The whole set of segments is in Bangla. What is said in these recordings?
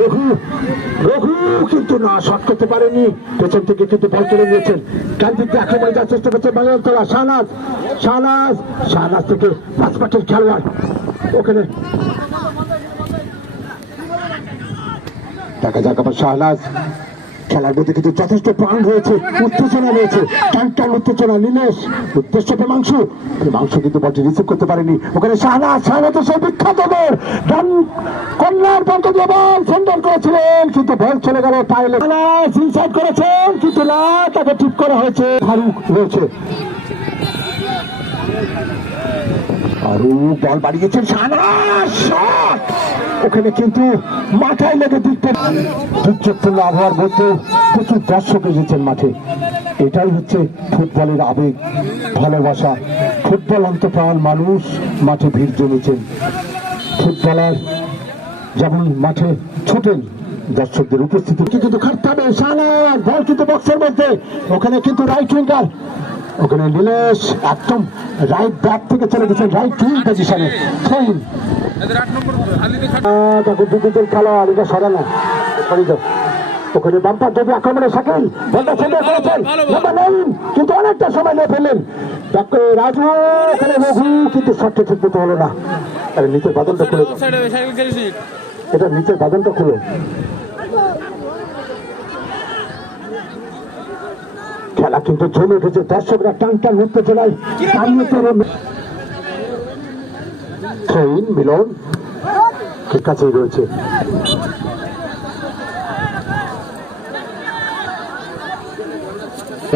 রঘু রঘু কিন্তু না, শট করতে পারেনি। পেছন থেকে কিন্তু বল কেড়ে নিয়েছেন। গান্ধীর দিয়ে আক্রমণ যাওয়ার চেষ্টা করছে বাংলার তলা শাহনাজ শাহনাজ শাহনাজ থেকে পাঁচপাটের খেলোয়াড়। ওখানে দেখা যাক আবার শাহনাজ। খেলার মধ্যে কিন্তু যথেষ্ট প্রাণ রয়েছে, উত্তেজনা রয়েছে। টান টান উত্তেজনা নীলেশ উদ্দেশ্য প্রেমাংশু প্রেমাংশু কিন্তু বলটি রিসিভ করতে পারেনি। ওখানে শাহনাজ শাহনাজ সেই বিখ্যাত দৌড় ডান কন্যার পন্ত দিয়ে বল সেন্টার করেছিলেন, কিন্তু বল চলে গেল শাহনাজ ইনসাইড করেছেন, কিন্তু না, তাকে ঠিক করা হয়েছে। ফারুক রয়েছে। আরও বল বাড়িয়েছেন শাহনাজ শট! ওখানে কিন্তু মাথায় লেগে দিকটা দুর্যোগপূর্ণ আবহাওয়ার মধ্যে প্রচুর দর্শক এসেছেন মাঠে। এটাই হচ্ছে ফুটবলের আবেগ, ভালোবাসা। ফুটবল অন্তপ্রাণ মানুষ মাঠে ভিড় জমেছেন। ফুটবলার যেমন মাঠে ছোটেন দর্শকদের উপস্থিতি। কিন্তু খাটতে হবে শাহনাজ বল কিন্তু বক্সের মধ্যে। ওখানে কিন্তু রাইট উইঙ্গার ওখানে নীলেশ একদম রাইট ব্যাক থেকে চলে গেছেন রাইট উইং পজিশনে থ্রোইন দেখো দুদিন খেলোয়াড় এটা সরে না। সরে যাও। ওখানে বাম্পার যদি আক্রমণে থাকেন বলটা ছেলে করেছেন নাম্বার নাইন কিন্তু অনেকটা সময় নিয়ে ফেললেন। ডাক্তার রাজু ওখানে রঘু কিন্তু শটটা ঠিক মতো হলো না। আরে নিচের বাদনটা খুলে এটা নিচের বাদনটা খুলো। কিন্তু জমে উঠেছে দর্শকরা টান টান উঠতে চলায়। মিলন কাছেই রয়েছে।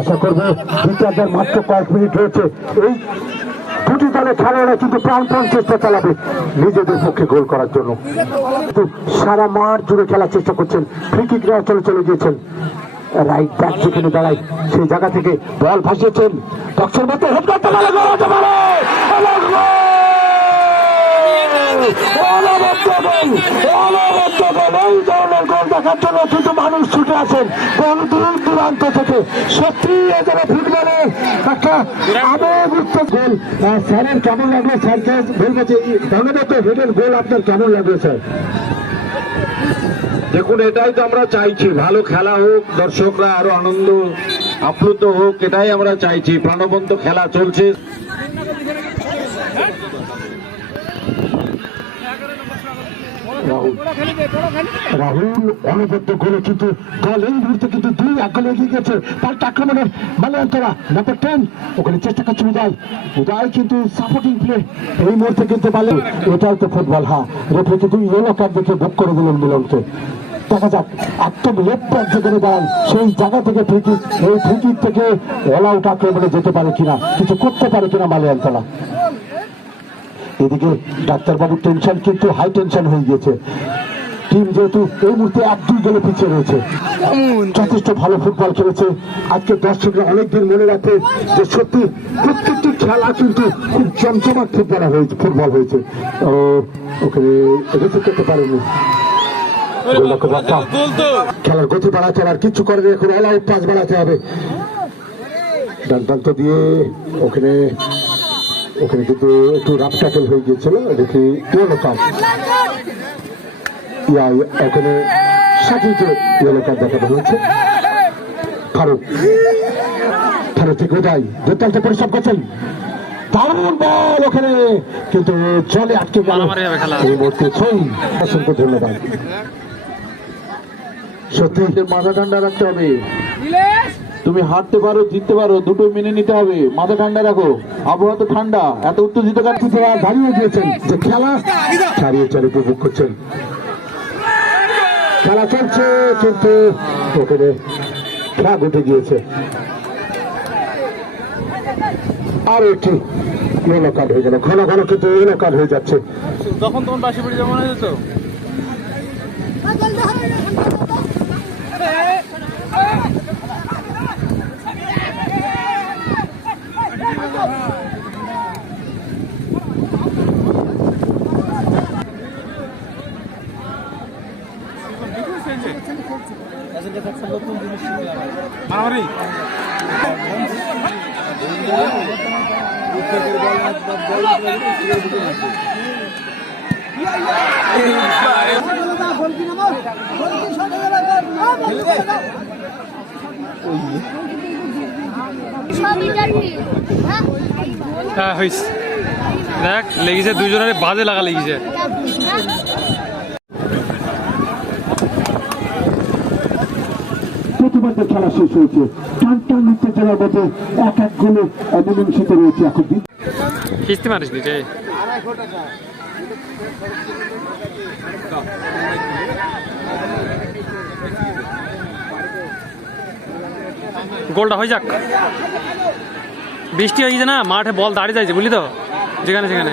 আশা করব দ্বিতীয়ার্ধের মাত্র কয়েক মিনিট রয়েছে। এই দুটি দলের খেলোয়াড়রা কিন্তু প্রাণপণ চেষ্টা চালাবে নিজেদের পক্ষে গোল করার জন্য। সারা মাঠ জুড়ে খেলার চেষ্টা করছেন। ফ্রি চলে চলে গিয়েছেন। রাইট ব্যাক যেখানে দাঁড়ায় সেই জায়গা থেকে বল ভাসিয়েছেন। বক্সের মধ্যে মানুষ ছুটে আসেন। থেকে। সত্যি স্যারের কেমন লাগল? ধন্যবাদ হেডের গোল আপনার কেমন লাগল, স্যার? দেখুন, এটাই তো আমরা চাইছি। ভালো খেলা হোক, দর্শকরা আরও আনন্দ, আপ্লুত হোক, এটাই আমরা চাইছি। প্রাণবন্ত খেলা চলছে। রাহুল। অনবদ্য গোলে কিন্তু দল এই মুহূর্তে কিন্তু দুই এক গোলে এগিয়ে গেছে। পাল্টা আক্রমণের মালিয়ান্তরা নাম্বার টেন ওখানে চেষ্টা করছে উদয়। উদয় কিন্তু সাপোর্টিং প্লে এই মুহূর্তে কিন্তু বলে এটাই তো ফুটবল হ্যাঁ রেফে কিন্তু ইয়েলো কার্ড দেখে বুক করে দিলেন মিলনকে। দেখা যাক। ব্যাক যেখানে দাঁড়ান সেই জায়গা থেকে ফ্রিকিক, এই ফ্রিকিক থেকে অল আক্রমণে যেতে পারে কিনা, কিছু করতে পারে কিনা মালিয়ান্তলা। এদিকে ডাক্তারবাবুর টেনশন কিন্তু হাই টেনশন হয়ে গিয়েছে। টিম যেহেতু এই মুহূর্তে এক দুই গেলে পিছিয়ে রয়েছে। যথেষ্ট ভালো ফুটবল খেলেছে। আজকে দর্শকরা অনেকদিন মনে রাখে যে সত্যি প্রত্যেকটি খেলা কিন্তু খুব চমচমাট ফুটবল হয়েছে ফুটবল হয়েছে। ওখানে রিসিভ করতে পারেনি। খেলার গতি বাড়াতে আর কিছু করে এখন অল আউট পাস বাড়াতে হবে। ডান প্রান্ত দিয়ে ওখানে ওখানে কিন্তু একটু রাফ ট্যাকেল হয়ে গিয়েছিল, দেখি ইয়েলো কার্ড ইয়া, ওখানে ইয়েলো কার্ড দেখানো হয়েছে। ফারুক ফারুক ঠিক ওটাই পরিশ্রম করছেন। দারুণ বল ওখানে, কিন্তু জলে আটকে গেল। এই মুহূর্তে ছই অসংখ্য ধন্যবাদ। সত্যি। মাথা ঠান্ডা রাখতে হবে। তুমি হাঁটতে পারো জিততে পারো দুটো মেনে নিতে হবে। মাথা ঠান্ডা রাখো। আবহাওয়া তো ঠান্ডা এত উত্তেজিত কাটছে প্রার্থীরা দাঁড়িয়ে দিয়েছেন যে খেলা ছাড়িয়ে ছাড়িয়ে উপভোগ করছেন। খেলা চলছে কিন্তু ওখানে ফ্ল্যাগ উঠে গিয়েছে। আর একটি ইয়েলো কার্ড হয়ে গেল। ঘন ঘন কিন্তু ইয়েলো কার্ড হয়ে যাচ্ছে। যখন তখন বাসি পড়ে যাব না যেত মারামারি। ওই হ্যাঁ হইস দেখ লেগেছে দুজনের বাজে লাগা লেগেছে। হ্যাঁ খেলা শেষ হয়েছে। টান টান উত্তেজনার মধ্যে এক এক গোলে মীমাংসিত রয়েছে এখন দ্বিতীয় কিস্তি মারিস নি রে গোলটা হয়ে যাক। বৃষ্টি হয়ে গেছে না, মাঠে বল দাঁড়িয়ে যাচ্ছে, বুঝলি তো? যেখানে, সেখানে।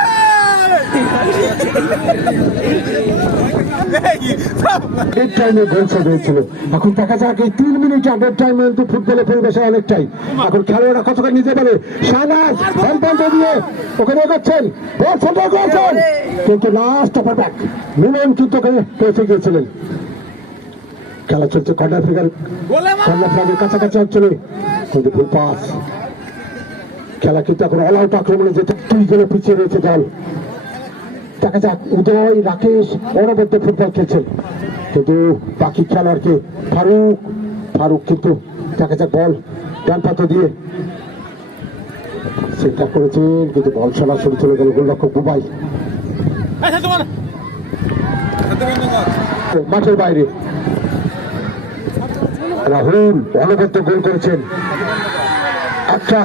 ডেড টাইমে গোল হয়েছিল। এখন দেখা যাক এই তিন মিনিট ডেড টাইমে কিন্তু ফুটবলের পরিবেশে অনেকটাই। এখন খেলোয়াড়রা কতটা নিতে পারে? শাহনাজ দিয়ে ওখানে এগোচ্ছেন। করেছেন কিন্তু লাস্ট অফার ব্যাক মিলন কিন্তু ওখানে পৌঁছে গিয়েছিলেন। খেলা চলছে কর্নার কর্নার কাছাকাছি অঞ্চলে। কিন্তু ফুল পাস খেলা কিন্তু এখন অল আউট আক্রমণে যেতে দুই গোলে পিছিয়ে রয়েছে দল। দেখা যাক, উদয়, রাকেশ অনবদ্য ফুটবল খেলছেন কিন্তু বাকি খেলোয়াড়কে ফারুক ফারুক কিন্তু দেখা যাক বল, ডান পাতে দিয়ে। সেটা করেছেন, কিন্তু বল সরাসরি চলে গেল গোলরক্ষক বুবাই মাঠের বাইরে। রাহুল অনবদ্য গোল করেছেন। একটা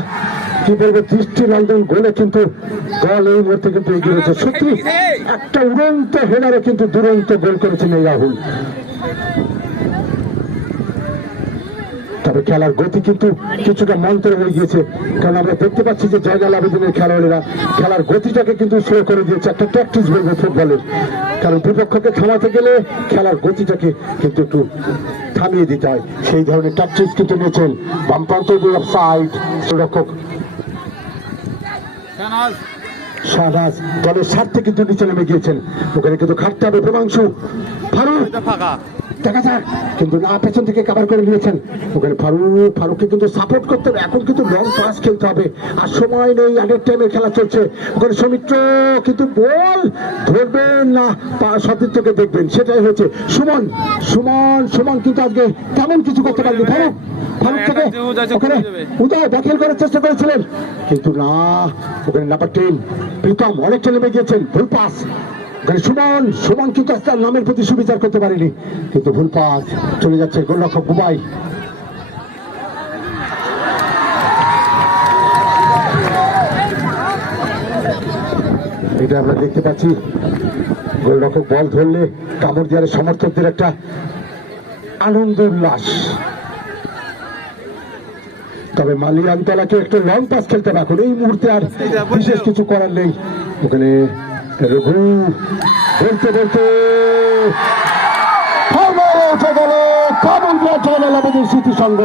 তবে খেলার গতি কিন্তু কিছুটা মন্ত্র হয়ে গিয়েছে। কারণ আমরা দেখতে পাচ্ছি যে আবেদিনের খেলোয়াড়েরা খেলার গতিটাকে কিন্তু স্লো করে দিয়েছে। একটা প্র্যাকটিস বলব ফুটবলের। কারণ বিপক্ষকে থামাতে গেলে খেলার গতিটাকে কিন্তু একটু থামিয়ে দিতে হয়। সেই ধরনের প্র্যাকটিস কিন্তু নিয়েছেন বামপ্রান্ত সাইড দলের স্বার্থে কিন্তু নিচে নেমে গিয়েছেন। ওখানে কিন্তু খাটতে হবে প্রমাংশু ফারুক! দেখা যাক। কিন্তু না পেছন থেকে কাভার করে নিয়েছেন। ওখানে ফারুক ফারুককে কিন্তু সাপোর্ট করতে হবে। এখন কিন্তু লং পাস খেলতে হবে। আর সময় নেই আগের টাইমে খেলা চলছে। ওখানে সৌমিত্র কিন্তু বল ধরবেন না। পা- সতীর দেখবেন। সেটাই হয়েছে। সুমন সুমন সুমন কিন্তু আজকে তেমন কিছু করতে পারেনি। ফারুক! ফারুক থেকে একটা যে উদয় চক্র ওখানে উদয় দাখিল করার চেষ্টা করেছিলেন। কিন্তু না ওখানে নাম্বার টেন প্রীতম অনেকটা নেমে গিয়েছেন ভুল পাস ওখানে সুমন সুমন কিন্তু তার নামের প্রতি সুবিচার করতে পারেনি। কিন্তু ভুল পাস চলে যাচ্ছে গোলরক্ষক বুবাই। এটা আমরা দেখতে পাচ্ছি। গোলরক্ষক বল ধরলে কামড় দেওয়ার সমর্থকদের একটা আনন্দ উল্লাস। তবে মালিয়ানতলাকে একটু লং পাস খেলতে রাখুন। এই মুহূর্তে আর বিশেষ কিছু করার নেই। ওখানে রঘু বলতে বলতে কাবুল স্মৃতি সঙ্গ